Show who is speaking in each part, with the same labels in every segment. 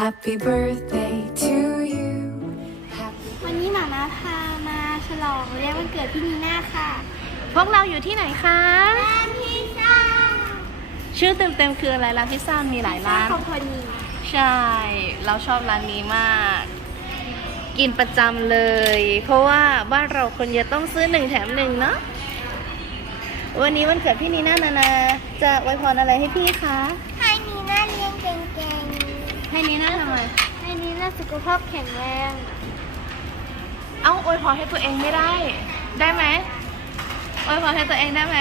Speaker 1: Happy birthday to you. Happy
Speaker 2: วันนี้หมามาพามาฉลองเรียกวันเกิดพี่นีน่าค่ะ พวกเราอยู่ที่ไหนคะ ร้านพิซซ่าชื่อเต็มๆคืออะไรร้านพิซซ่ามีหลายร้าน
Speaker 3: คอมพานี
Speaker 2: ใช่ เราชอบร้านนี้มาก กินประจำเลย เพราะว่าบ้านเราคนเยอะต้องซื้อหนึ่งแถมหนึ่งเนาะ วันนี้วันเกิดพี่นีน่านานา จะอวยพรอะไรให้พี่คะ
Speaker 3: ให้นีน่าเรียนเก่ง
Speaker 2: ให้นีน่าทำไม
Speaker 3: ๆให้นีน่าสุขภาพแข็งแรง
Speaker 2: เอ้าอวยพรให้ตัวเองไม่ได้ ได้ไหมอวยพรให้ตัวเองได้ไหม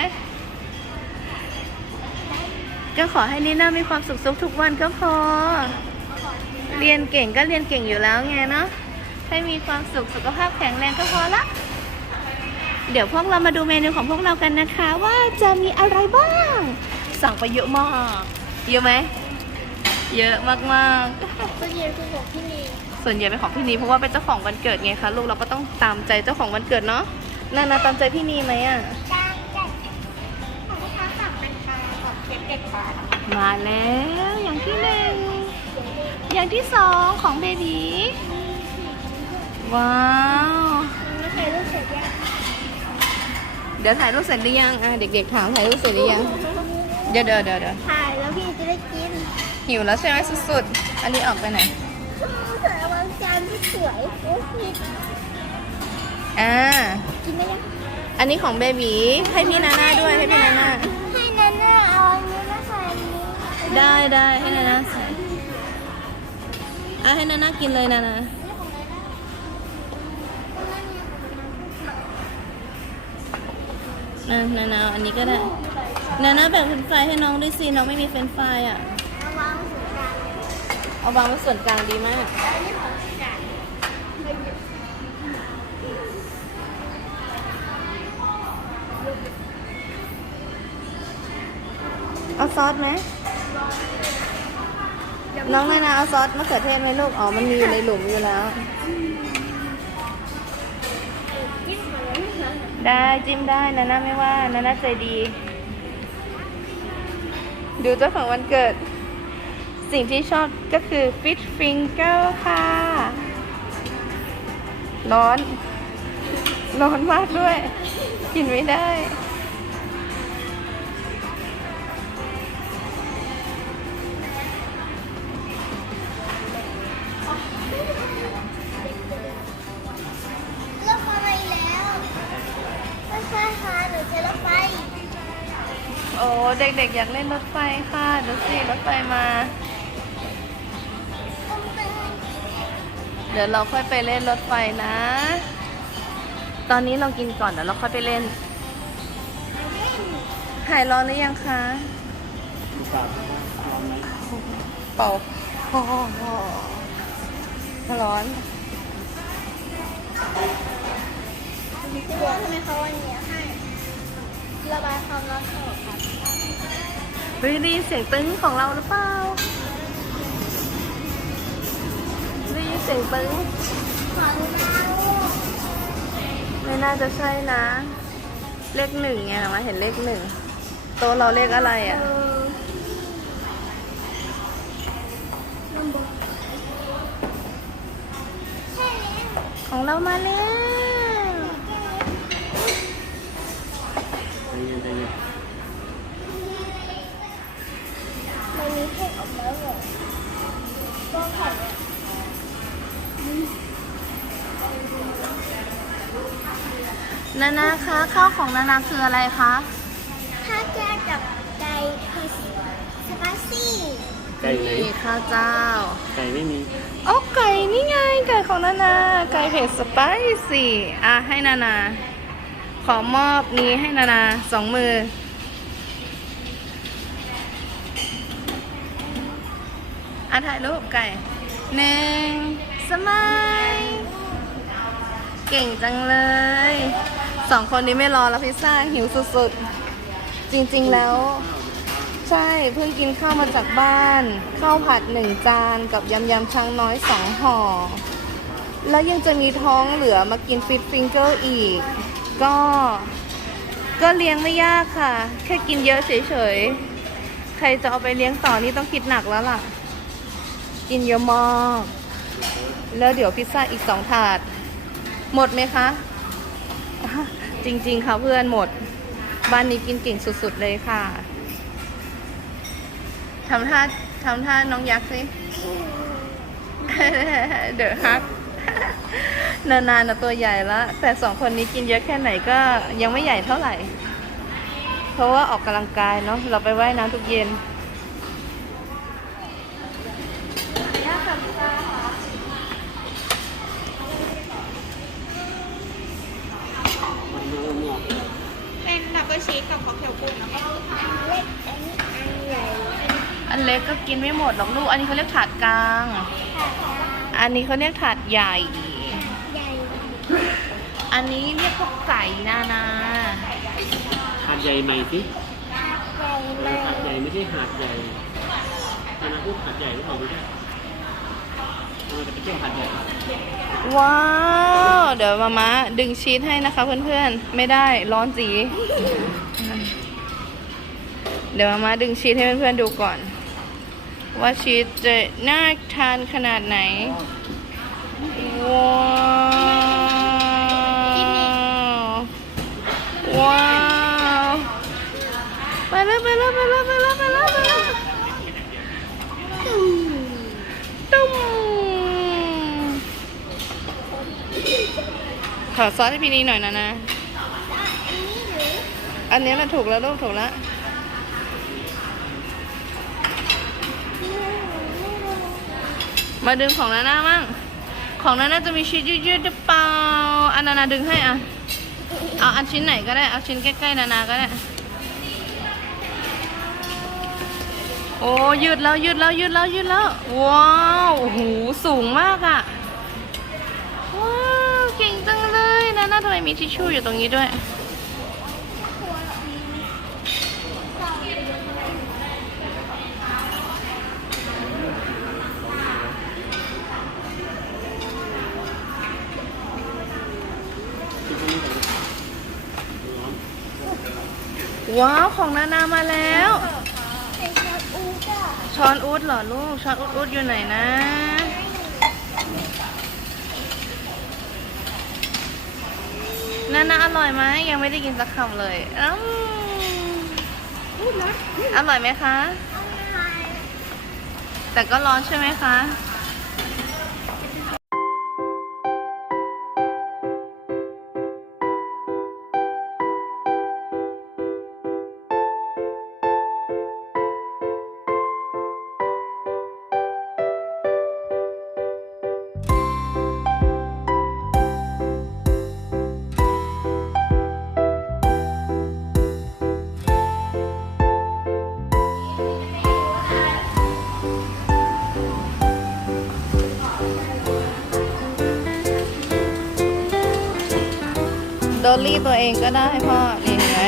Speaker 2: ก็ขอให้นีน่ามีความสุขสุขทุกวันก็พอ เรียนเก่งก็เรียนเก่งอยู่แล้วไงเนาะ ให้มีความสุขสุขภาพแข็งแรงก็พอละ เดี๋ยวพวกเรามาดูเมนูของพวกเรากันนะคะ ว่าจะมีอะไรบ้าง สั่งไปเยอะมาก เยอะไหม เยอะมากๆ
Speaker 3: ก็เรียนคือของพี่นี
Speaker 2: ส่วนใหญ่เป็นของพี่นีเพราะว่าเป็นเจ้าของวันเกิดไงคะลูกเราก็ต้องตามใจเจ้าของวันเกิดเนาะนานาตามใจพี่นีไหมอะ
Speaker 3: จ้างจัดของลูกค้าสั่งเป็นปลากับเค้กเด็กปลา
Speaker 2: มาแล้วอย่างที่หนึ่งอย่างที่สองของเบบีว้าว
Speaker 3: ไม่เคยรู้สึกยาก
Speaker 2: เดี๋ยวถ่ายรูปเสร็จหรือยังอะเด็กๆถามถ่ายรูปเสร็จหรือยัง เดี๋ยวเดี๋ยวเดี๋ยวเดี๋ยว
Speaker 3: ถ่ายแล้วพี่จะได้กิน
Speaker 2: หิวแล้วใช่ไหมสุดๆ อันนี้ออกไปไหน
Speaker 3: สวยวางจานที่สวยโอ้ย
Speaker 2: อ่า
Speaker 3: กินได้ยัง
Speaker 2: อันนี้ของเบบีให้พี่นาน่าด้วยให้พี่นาน่า
Speaker 3: ให้นาน่าเอาอันนี้มาใส่อันนี้
Speaker 2: ได้ได้ให้นาน่าใส่อะให้นาน่ากินเลยนานานะนานาอันนี้ก็ได้ นานาแบ่งเฟรนฟรายให้น้องด้วยสิ น้องไม่มีเฟรนฟรายอะ
Speaker 3: เอาวางส่วนกลาง
Speaker 2: เอาวางไว้ส่วนกลางดีมากเอาซอสไหมน้องนานาเอาซอสมะเขือเทศไหมลูก อ๋อ มันมีอยู่ในหลุมอยู่แล้ว ได้จิ้มได้นานาไม่ว่านานาใจดี ดูเจ้าของวันเกิด สิ่งที่ชอบก็คือ fish finger ค่ะ ร้อน ร้อนมากด้วย กินไม่ได้
Speaker 3: รถไฟมาอีกแล้วไม่ใช่ค่ะหนูจะรถไฟ
Speaker 2: โอ้ เด็กๆ อยากเล่นรถไฟค่ะ ดูสิ รถไฟมา ดี๋ยวเราค่อยไปเล่นรถไฟนะ ตอนนี้เรากินก่อนเดี๋ยวเราค่อยไปเล่น หายร้อนหรือยังคะเป่าโอ้โหร้อน
Speaker 3: พี่ว่าทำไมเขาวันนี้ให้ระบายความร้อนออกครับ
Speaker 2: เฮ้ยได้ยินเสียงตึ้งของเราหรือเปล่า ได้ยินเสียงตึ้งไม่น่าจะใช่นะ เลขหนึ่งไงมาเห็นเลขหนึ่งโต๊ะเราเลขอะไรอะ
Speaker 3: เออใช่แล้ว
Speaker 2: ของเรามาแล้ว
Speaker 3: มันมีเทปออกมาเหรอก็แข็ง
Speaker 2: นานาคะข้าวของนานาคืออะไรคะ
Speaker 3: ถ้าแก้กับไก่พิซสปาซี่
Speaker 4: ไก่ไหน
Speaker 2: นี่ข้าวเจ้า
Speaker 4: ไก่ไม่มี
Speaker 2: โอ้ไก่นี่ไงไก่ของนานาไก่เผ็ดสไปซี่อะให้นานา ขอมอบนี้ให้นานาสองมือ อะถ่ายรูปไก่หนึ่งสมัย เก่งจังเลย สองคนนี้ไม่รอแล้วพิซซ่าหิวสุดๆ จริงๆแล้ว ใช่เพิ่งกินข้าวมาจากบ้านข้าวผัดหนึ่งจานกับยำยำช้างน้อยสองห่อ แล้วยังจะมีท้องเหลือมากินฟิตฟิงเกอร์อีก ก็ ก็เลี้ยงไม่ยากค่ะ แค่กินเยอะเฉยๆ ใครจะเอาไปเลี้ยงต่อนี่ต้องคิดหนักแล้วล่ะ กินเยอะมากแล้วเดี๋ยวพิซซ่าอีกสองถาด หมดไหมคะ จริง ๆค่ะเพื่อนหมด บ้านนี้กินเก่งสุดๆเลยค่ะทำท่าทำท่าน้องยักษ์สิ เดอะฮัก นานๆนะตัวใหญ่ละ แต่สองคนนี้กินเยอะแค่ไหนก็ยังไม่ใหญ่เท่าไหร่ เพราะว่าออกกำลังกายเนาะเราไปว่ายน้ำทุกเย็น
Speaker 3: ย่ากับพิซซ่าค่ะ
Speaker 4: เป็นดับเบิลชีสกับค็อกเทลกุ้งแล้วก็
Speaker 3: เล็กอันนี้อันใหญ่
Speaker 2: อันเล็กก็กินไม่หมดหรอกลูก อันนี้เขาเรียกถาดกลาง
Speaker 3: ค่ะ
Speaker 2: อันนี้เขาเรียกถาดใหญ่
Speaker 3: ใหญ่
Speaker 2: อันนี้เรียกพวกไก่นานา
Speaker 5: หาดใหญ่ใหม่สิ
Speaker 3: ใหญ่มาก
Speaker 5: หาดใหญ่ไม่ใช่หาดใหญ่คณะพูดหาดใหญ่หรือเปล่าไม่ใช่ทำไมจะไปเที่ย ว้า
Speaker 2: ว เดี๋ยวมามาดึงชีสให้นะคะเพื่อนๆ ไม่ได้ร้อนจี เดี๋ยวมามาดึงชีสให้เพื่อนๆดูก่อน ว่าชีสจะน่าทานขนาดไหน ว้าวว้าวไปแล้วไปแล้วไปแล้วไปแล้วไปแล้วไปแล้วตุ้ม ขอซอสให้พี่นีหน่อยนะนะ
Speaker 3: อันนี้หรือ
Speaker 2: อันนี้แหละถูกแล้วลูกถูกแล้วมาดึงของนาน่ามั่ง ของนาน่าจะมีชีสยืดๆหรือเปล่าอันนานาดึงให้อะ เอาอันชิ้นไหนก็ได้ เอาชิ้นใกล้ๆนานาก็ได้ โอ้ยืดแล้วยืดแล้วยืดแล้วยืดแล้ว ว้าว โอ้โห สูงมากอะ ว้าวเก่งจังเลยนาน่าทำไมมีทิชชู่อยู่ตรงนี้ด้วย ว้าว ของนานามาแล้ว
Speaker 3: เป็นชาอูจ้ะ
Speaker 2: ช้อนอูดเหรอลูก ช้อนอูดอูดอยู่ไหนนะ นานาอร่อยไหมยังไม่ได้กินสักคำเลยอืมอร่อยไหมคะ แต่ก็ร้อนใช่ไหมคะ โดลลี่ตัวเองก็ได้พ่อ นี่เห็นไหม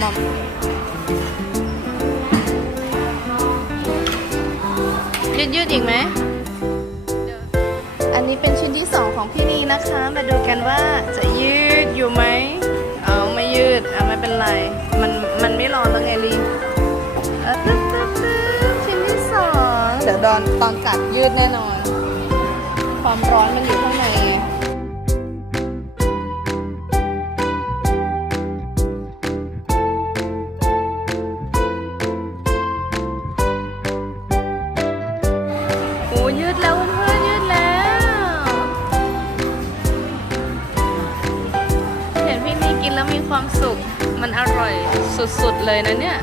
Speaker 2: มอมยืดยืดอีกไหม อันนี้เป็นชิ้นที่สองของพี่นีนะคะ มาดูกันว่าจะยืดอยู่ไหม เอาไม่ยืดอะไม่เป็นไร มันมันไม่ร้อนแล้วไงลีเอ่อตึ๊ดตึ๊ดตึ๊ดชิ้นที่สอง เดี๋ยวตอนตอนกัดยืดแน่นอน ความร้อนมันอยู่ข้างใน ความสุข มันอร่อยสุดๆเลยนะเนี่ย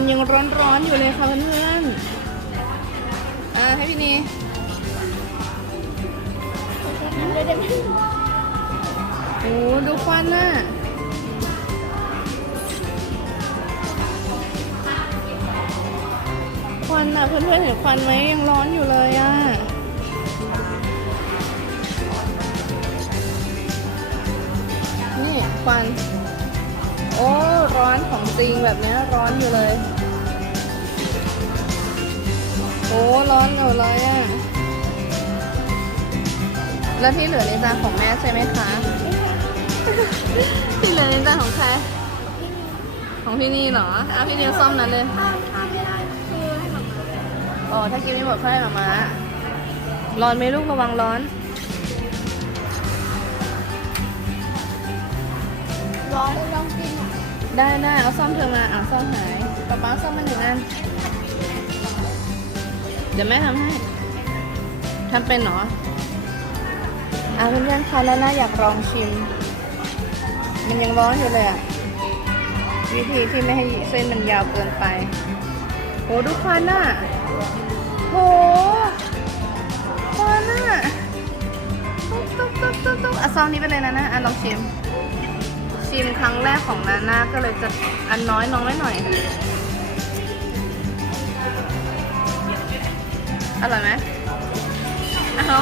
Speaker 2: อนยังร้อนๆอยู่เลยค่ะเพื่อนอ่าให้พี่นีโอ้ดูควันน่ะควันน่ะเพื่อนๆเห็นควันไหมยังร้อนอยู่เลยอะนี่ควัน อ้ ร้อนของจริงแบบเนี้ยร้อนอยู่เลย โอ้ ร้อนอยู่เลยอะ่ะ แล้วที่เหลือในจานของแม่ใช่ไหมคะ ที่เหลือในจานของใคร ของพี่นี่เหรอเอาพี่นิวซ่อมนั้นเลย
Speaker 3: ถ้าถ้าไม่ได้คือให้หมามา
Speaker 2: อ๋อ ถ้ากินไม่หมดค่อยให้มามาร้อนไหมลูกระวังร้อน
Speaker 3: ร้อนลองกินอะ
Speaker 2: ได้ได้เอาซ่อมเธอมาเอาซ่อมหายป๊าป๊าซ่อมมาหนึ่งอันเดี๋ยวแม่ทำให้ทำเป็นเหรออะเพื่อนๆคะแล้วน่าอยากลองชิม มันยังร้อนอยู่เลยอะ วิธีที่ไม่ให้เส้นมันยาวเกินไปโหดูควันน่ะโหควันน่ะตุ๊บตุ๊บตุ๊บตุ๊บตุ๊บอะซองนี้ไปเลยนะนะอะลองชิม ชิมครั้งแรกของนาน่าก็เลยจะอันน้อยน้องไม่หน่อย อร่อยไหมอ๋อ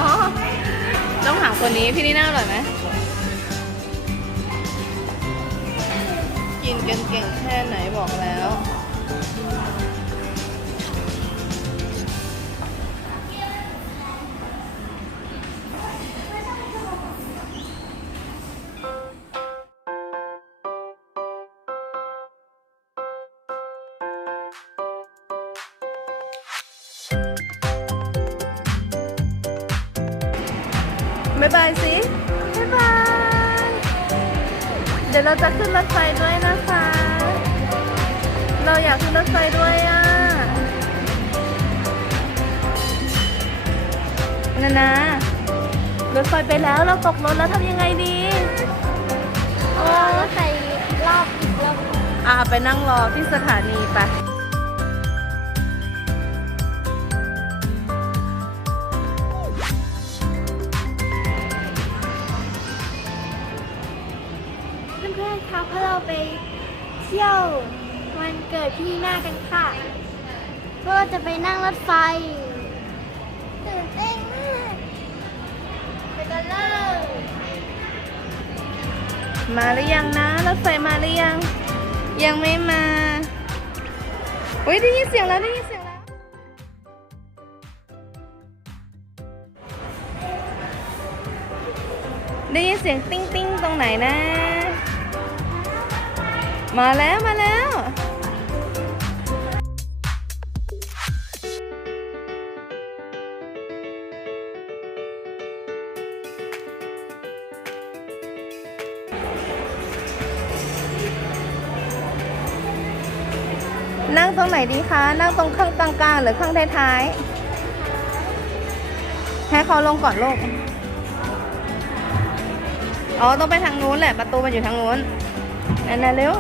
Speaker 2: ต้องถามคนนี้พี่นี่น่าอร่อยไหมกินกันเก่งแค่ไหนบอกแล้วายบายสิบ๊ายบาย เดี๋ยวเราจะขึ้นรถไฟด้วยนะคะ เราอยากขึ้นรถไฟด้วยอะนานะรถไฟไปแล้วเราตกรถแล้วทำยังไงดี
Speaker 3: โอ้ใส่รอบอีกรอบ
Speaker 2: อ่าไปนั่งรอที่สถานีไป
Speaker 3: วันเกิดพี่หน้ากันค่ะเพราะเราจะไปนั่งรถไฟตื่นเต้นมากไปกันเลย
Speaker 2: มาหรือยังนะรถไฟมาหรือยัง ยังไม่มาอุ้ยได้ยินเสียงแล้วได้ยินเสียงแล้ว ได้ยินเสียงติ้งติ้งตรงไหนนะ มาแล้วมาแล้ว นั่งตรงไหนดีคะ นั่งตรงข้างกลางๆหรือข้างท้ายๆ ให้เขาลงก่อนลูก อ๋อ ต้องไปทางนู้นแหละ ประตูมันอยู่ทางนู้นนั่นนะเร็ว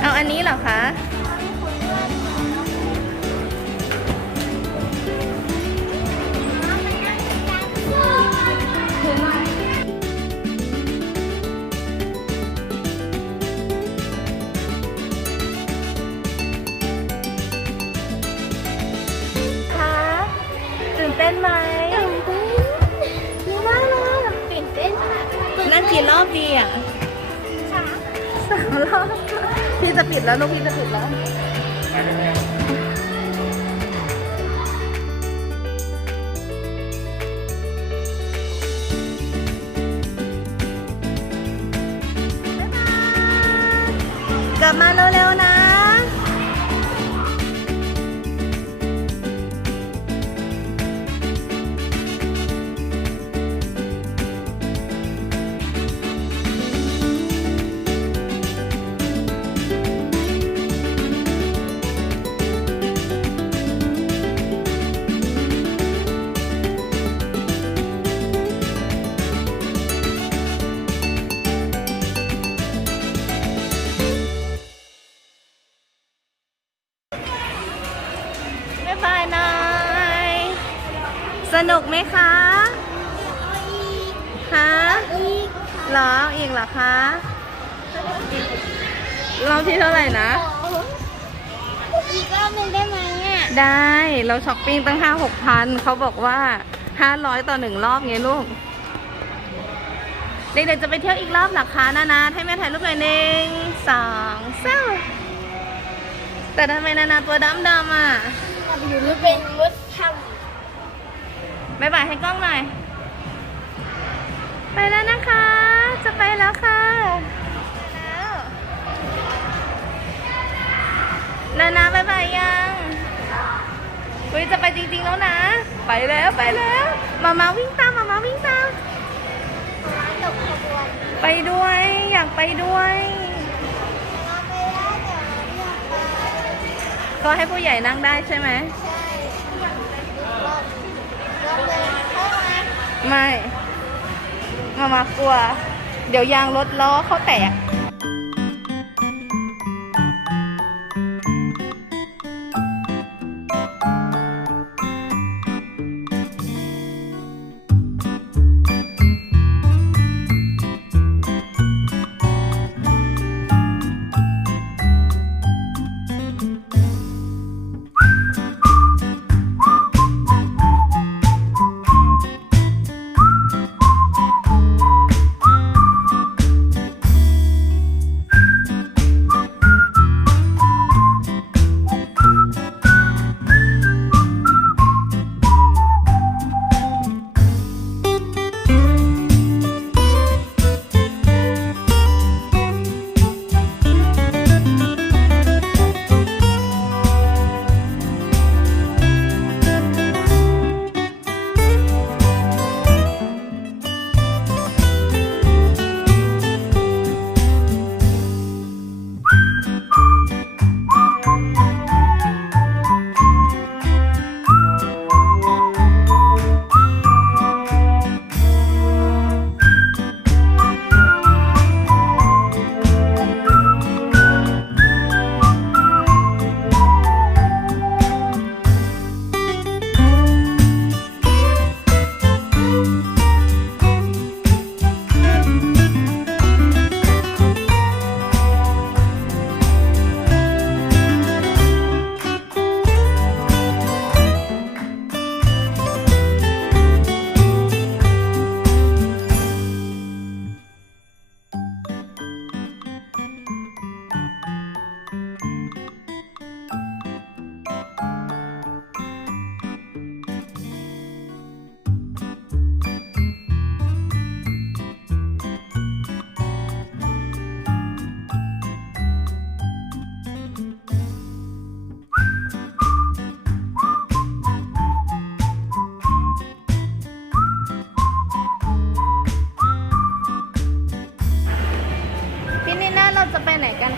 Speaker 2: เอาอันนี้เหรอคะ นเต้นไหม
Speaker 3: ดีมากเลยตื่นเต้นมาก
Speaker 2: นั่งกี่รอบดีอะสามรอบพี่จะปิดแล้วลูกพี่จะปิดแล้วกลับมาเร็วๆนะ เหรออีกเหรอคะรอบที่เท่าไหร่นะ
Speaker 3: อีกรอบหนึ่งได้ไหมอะ
Speaker 2: ได้เราช้อปปิ้งตั้งห้าหกพันเขาบอกว่าห้าร้อยต่อหนึ่งรอบไงลูก เด็กๆจะไปเที่ยวอีกรอบเหรอคะนานาให้แม่ถ่ายรูปหน่อยหนึ่งสองสามแต่ทำไมนานาตัวดำดำๆอะ
Speaker 3: เราไปอยู่รถเป็นรถท
Speaker 2: บายบายให้กล้องหน่อย ไปแล้วนะคะ จะไปแล้วค่ะไปแล้วนานาบายบายยังเฮ้ยจะไปจริงๆแล้วนะ ไปแล้วไปแล้วมามาวิ่งตามมามาวิ่งตามำ
Speaker 3: ตกขบวน
Speaker 2: ไปด้วยอยากไปด้วย
Speaker 3: เราไปได้แต่เราอยากไป
Speaker 2: ก็ให้ผู้ใหญ่นั่งได้ใช่ไหม
Speaker 3: ใช่รถรถเลยเข้ามา
Speaker 2: ไม่ มามากลัว เดี๋ยวยางรถล้อเขาแตก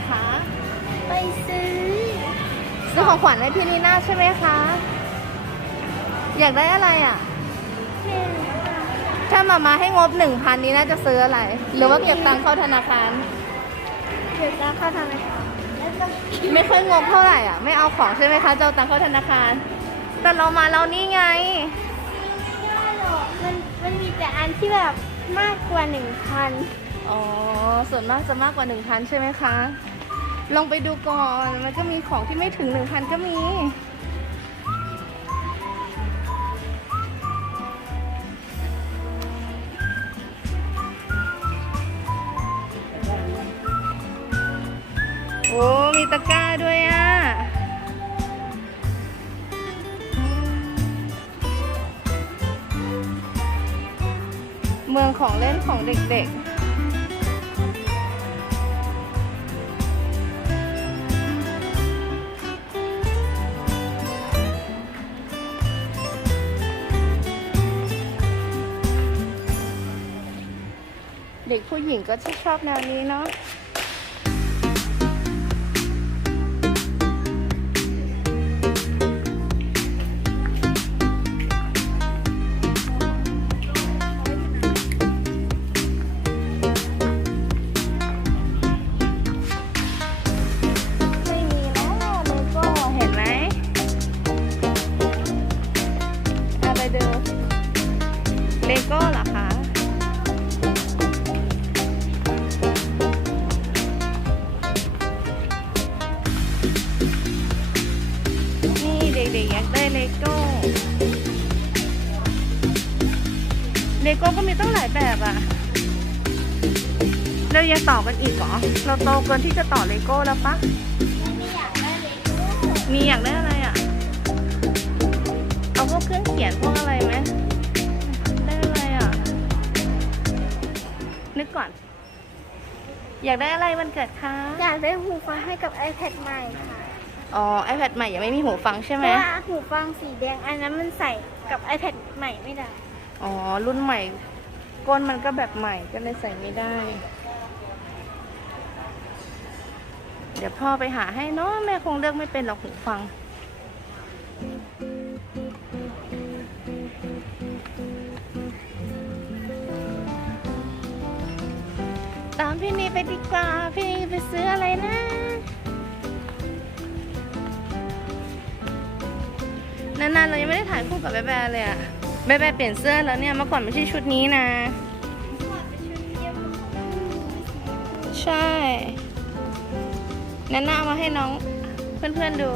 Speaker 2: คะ
Speaker 3: ไปซื้อ
Speaker 2: ซื้อของขวัญให้พี่นีน่าใช่ไหมคะ อยากได้อะไรอะถ้ามามาให้งบหนึ่งพันนี้น่าจะซื้ออะไร หรือว่าเก็บตังค์เข้าธนาคาร
Speaker 3: เดี๋ยวจะเข้าทำไมแล้วก็
Speaker 2: ไม่ค่อยงบเท่าไหร่อะ ไม่เอาของใช่ไหมคะจะเอาตังค์เข้าธนาคาร แต่เรามาเรานี่ไง
Speaker 3: ไม่ได้หรอกมันมันมีแต่อันที่แบบมากกว่าหนึ่งพัน
Speaker 2: อ๋อ ส่วนมากจะมากกว่าหนึ่งพันใช่ไหมคะ ลองไปดูก่อน มันก็มีของที่ไม่ถึงหนึ่งพันก็มี โอ้ มีตะกร้าด้วยอะ เมืองของเล่นของเด็กๆ ญิงก็จะชอบแนวนี้เนาะ เรายังต่อกันอีกเหรอ เราโตเกินที่จะต่อเลโก้แล้วปะ
Speaker 3: ไม่อยากได้เลยโก้
Speaker 2: มีอยากได้อะไรอะเอาพวกเครื่องเขียนพวกอะไรไหมได้อะไรอะนึกก่อน อยากได้อะไรวันเกิดคะ
Speaker 3: อยากได้หูฟังให้กับ iPad ใหม่ค่ะ
Speaker 2: อ๋อ iPad ใหม่ยังไม่มีหูฟังใช่
Speaker 3: เพ
Speaker 2: ไหม
Speaker 3: ราะว่าหูฟังสีแดงอันนั้นมันใส่กับ iPad ใหม่ไม่ได้
Speaker 2: อ๋อ รุ่นใหม่ก้นมันก็แบบใหม่ก็เลยใส่ไม่ได้ เดี๋ยวพ่อไปหาให้เนาะแม่คงเลือกไม่เป็นหรอกหูฟัง ตามพี่นีไปดีกว่า พี่นีไปซื้ออะไรนะนานๆเรายังไม่ได้ถ่ายคู่กับแบ๊ะๆเลยอะแบ๊ะๆเปลี่ยนเสื้อแล้วเนี่ยเมื่อก่อนไม่ใช่ชุดนี้นะ ใช่ นันน่าเอามาให้น้องเพื่อนๆดู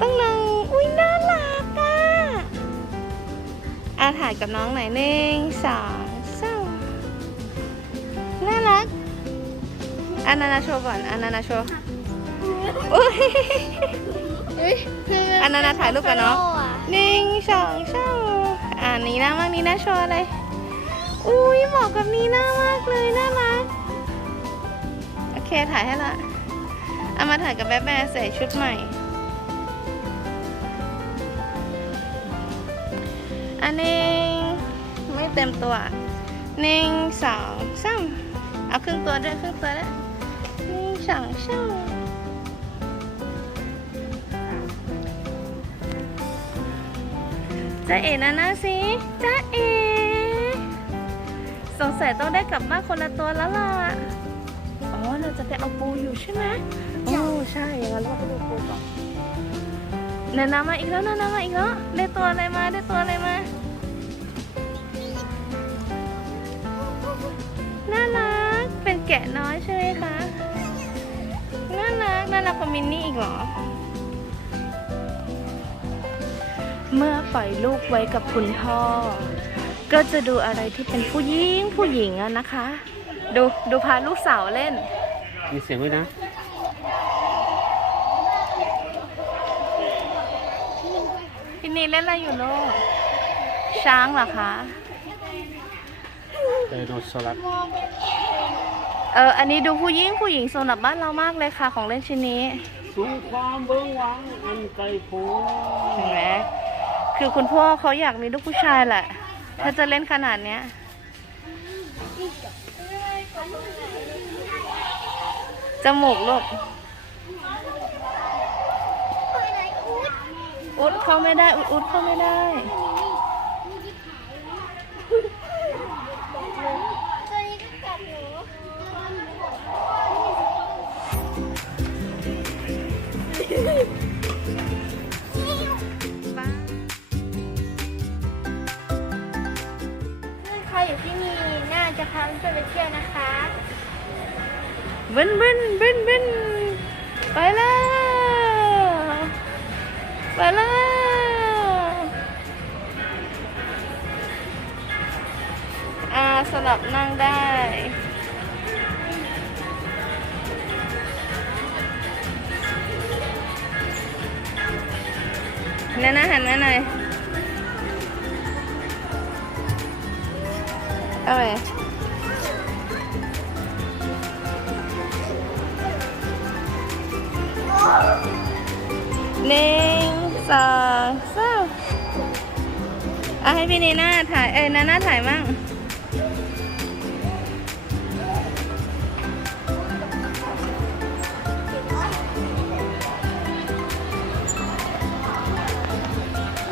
Speaker 2: ตั้งนังอุ้ยน่ารักอะอาถ่ายกับน้องหน่อยหนึ่งสองสามน่ารักอานานาโชว์ก่อนอานานาโชว์อุ้ยอันนั้นนะถ่ายรูปกับน้องหนึ่งสองสามอ่านีน่ามากนีน่าโชว์อะไรอุ้ยเหมาะกับนีน่ามากเลยน่ารักโอ เคถ่ายให้ละเอามาถ่ายกับแบ๊แบ๊ใส่ชุดใหม่ อันนึ่งไม่เต็มตัวหนึ่งสองสามเอาครึ่งตัวด้วยครึ่งตัวด้วยหนึ่งสองสามจ้าเอ๋นะนะสิจ้าเอ๋สงสัยต้องได้กลับบ้าคนละตัวแล้วล่ะ เราจะไปเอาปูอยู่ใช่ไหมโอ้ใช่อย่างนั้นเราไปดูปูก่อนเนยนามาอีกแล้วเนยนามาอีกแล้วได้ตัวอะไรมาได้ตัวอะไรมาน่ารักเป็นแกะน้อยใช่ไหมคะน่ารักน่ารักกว่ามินนี่อีกเหรอ เมื่อปล่อยลูกไว้กับคุณพ่อ ก็จะดูอะไรที่เป็นผู้หญิงผู้หญิงอะนะคะ ดูดูพาลูกสาวเล่น
Speaker 5: มีเสียงด้วยนะ
Speaker 2: พี่นีเล่นอะไรอยู่ลูก ช้างเหรอคะ
Speaker 5: ไดโนเสาร์
Speaker 2: เออ อันนี้ดูผู้หญิงผู้หญิงสำหรับบ้านเรามากเลยค่ะ ของเล่นชิ้นนี้
Speaker 5: สู่ความเบิ้งหวังอันไกลโพ้น
Speaker 2: เห็นไหมคือคุณพ่อเขาอยากมีลูกผู้ชายแหละ ถ้าจะเล่นขนาดเนี้ย จมูกลูกอุดเข้าไม่ได้ อุดอุดเข้าไม่ได้
Speaker 3: ตัวนี้ก็กัดหนูถ้าใครอยู่ที่นี่น่าจะพาเพื่อนไปเที่ยวนะคะ
Speaker 2: บินบินบินบินไปแล้วไปแล้วอ่าสลับนั่งได้นั่นนะหันมาหน่อยเอาไป หนึ่งสองสามเอาให้พี่นีน่าถ่าย เอ้ยนาน่าถ่ายมั่ง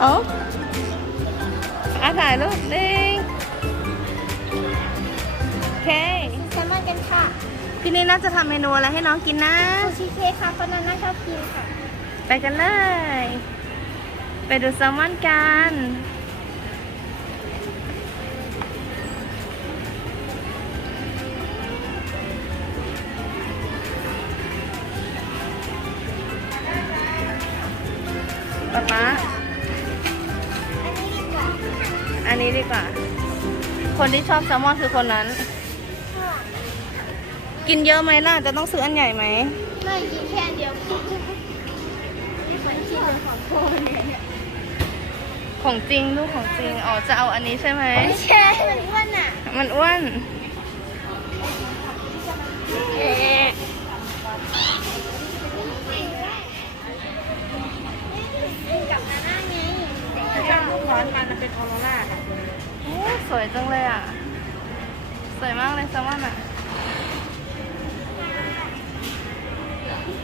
Speaker 2: เอาอาถ่ายรูปห พี่นีน่าจะทำเมนูอะไรให้น้องกินนะ
Speaker 3: ซูชิเค้กค่ะเพราะนันน่าชอบกินค่ะ
Speaker 2: ไปกันเลย ไปดูแซลมอนกันป๊าป๊า
Speaker 3: อันนี้ดีกว่า
Speaker 2: อันนี้ดีกว่าคนที่ชอบแซลมอนคือคนนั้น กินเยอะไหมล่ะ จะต้องซื้ออันใหญ่ไหม
Speaker 3: ไม่กินแค่อันเดียวพอนี่คนชิมเลยของพ่อเนี่ย
Speaker 2: ของจริงลูกของจริง อ๋อ จะเอาอันนี้ใช่ไหม
Speaker 3: ไม่ใช่มันอ้วนอะ
Speaker 2: มันอ้วน
Speaker 3: เอ๊ะกับนาน่าไง
Speaker 4: ลูกร้อนมันมันเป็นออโรราค่ะ
Speaker 2: โอ้ สวยจังเลยอะ สวยมากเลยแซลมอนอะ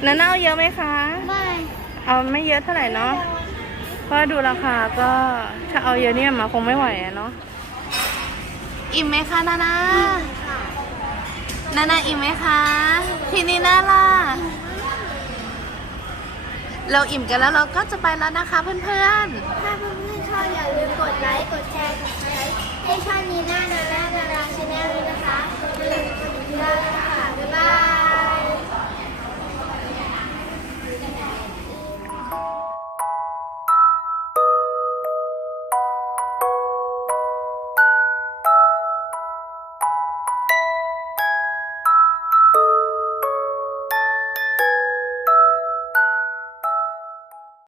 Speaker 2: นันเอาเยอะไหมคะ
Speaker 3: ไม่
Speaker 2: เอาไม่เยอะเท่าไหร่เนาะเพราะดูราคาก็ถ้าเอาเยอะเนี่ยมาคงไม่ไหวอะเนาะ อิ่มไหมคะนานานานาอิ่มไหมคะพี่นีน่าล่ะ เราอิ่มกันแล้วเราก็จะไปแล้วนะคะเพื่อน
Speaker 3: ถ้าเพื่อนๆชอบอย่าลืมกดไลค์ กดแชร์ กดไลค์ให้ช่องนี้หน้านานานาราชแนลด้วยนะคะ